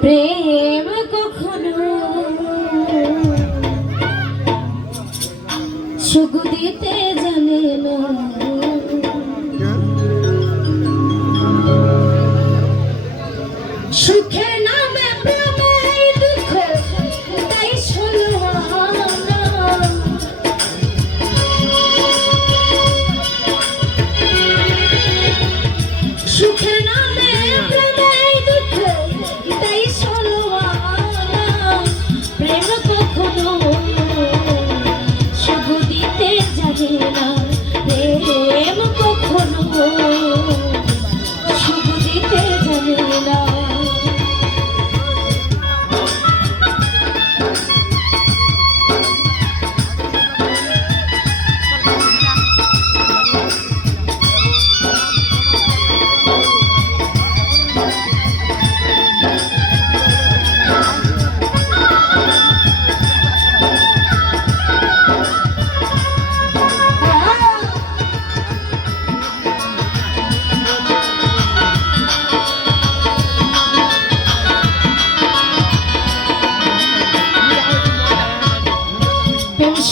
প্রেম কখনো সুখ দিতে জানে না, সুখের নামে প্রেমের দুঃখ তাই সলহানা, সুখের নামে প্রেমের দুঃখ তাই সলহানা, প্রেম কখনো সুখ দিতে জানে না, প্রেম কখনো সুখ দিতে জানে না।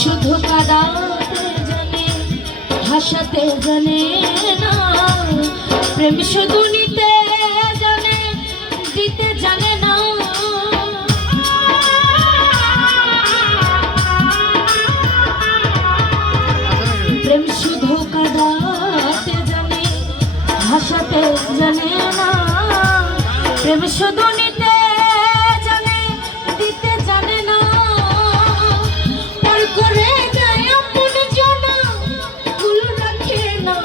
শুধু কাঁদাতে জানে, হাসাতে জানে না, প্রেম শুধু নিতে জানে, দিতে জানে না। প্রেম শুধু কাঁদাতে জানে, হাসাতে জানে না, প্রেম শুধু নিতে জানে, দিতে জানে না। করে যায় আপন জনা ভুল রাখে না,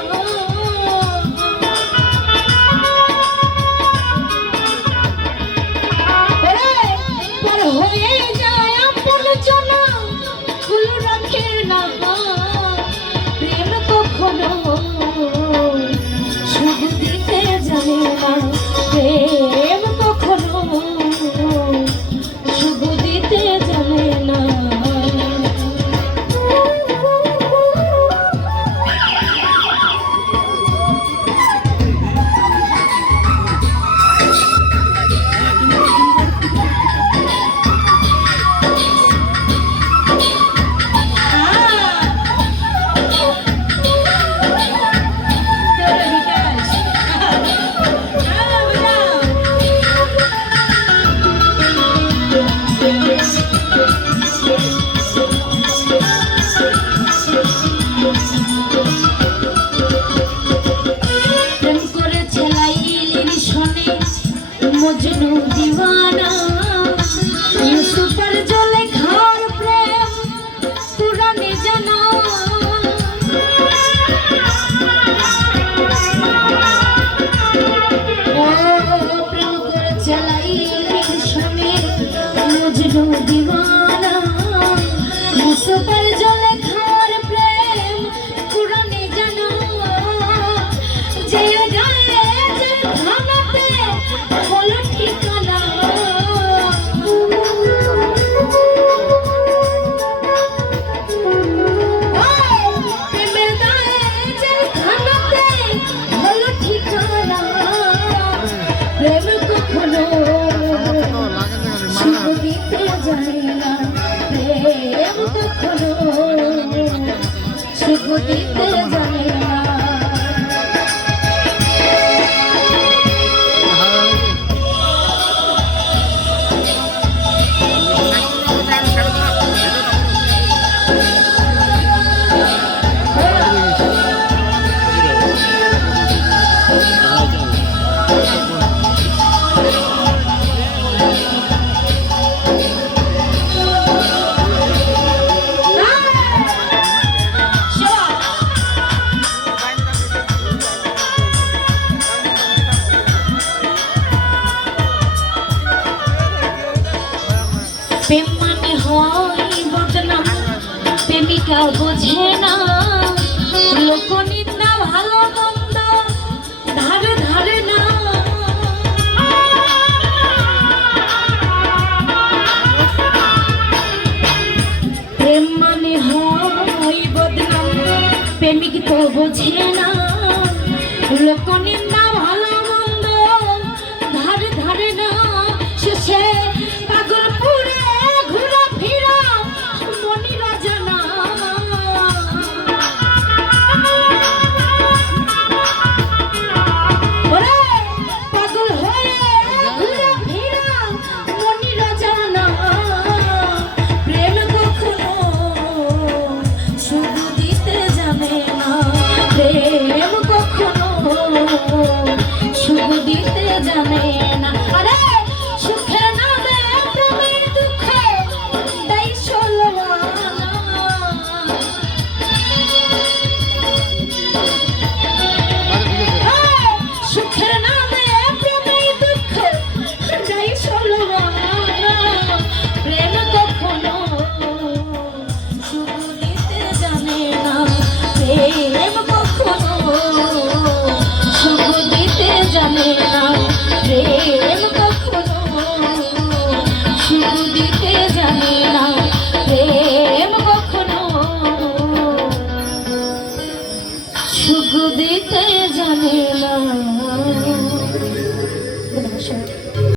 পর হয়ে যায় আপন জনা ভুল রাখে না, প্রেম কখনো সুখ দিতে জানে না, প্রেম কখনো সুখ দিতে জানে না। মজনু দিওয়ানা ইউসুফের জলে খার প্রেম কুরআনে জানা, ও প্রেম করে চালাইলেন শুনে মজনু দিওয়ানা ইউসুফের জলে খার প্রেম কুরআনে জানা, যে জানে যে খানাতে বলো ঠিকানা, প্রেমের গায়ে যে খানাতে বলো ঠিকানা, প্রেম কখনো সুখ দিতে জানে না, প্রেম কখনো সুখ দিতে জানে না। প্রেম মানে হয় বদনাম, প্রেমিকা বোঝে না, লোকনিন্দা ভালো মন্দ ধারে ধারে না, প্রেম মানে হয় বদনাম, প্রেমিক তো বোঝে না। লোকনিন্দা ভালো মন্দ ধারে ধারে না শেষে পাগল পুরে ঘুরা ফিরা মনিরা জানা ওরে পাগল হয়ে ঘুরা ফিরা মনিরা জানা প্রেম কখনো শুধু দিতে জানে না প্রেম কখনো শুধু দিতে জানে না আরে সুখের নামে প্রেমের দুঃখে তাই চলবানা সুখের নামে প্রেমের দুঃখে তাই চলবানা প্রেম কখনো শুধু দিতে জানে না প্রেম কখনো শুধু দিতে জানে না প্রেম কখনো শুধু দিতে জানে না প্রেম কখনো শুধু দিতে জানে না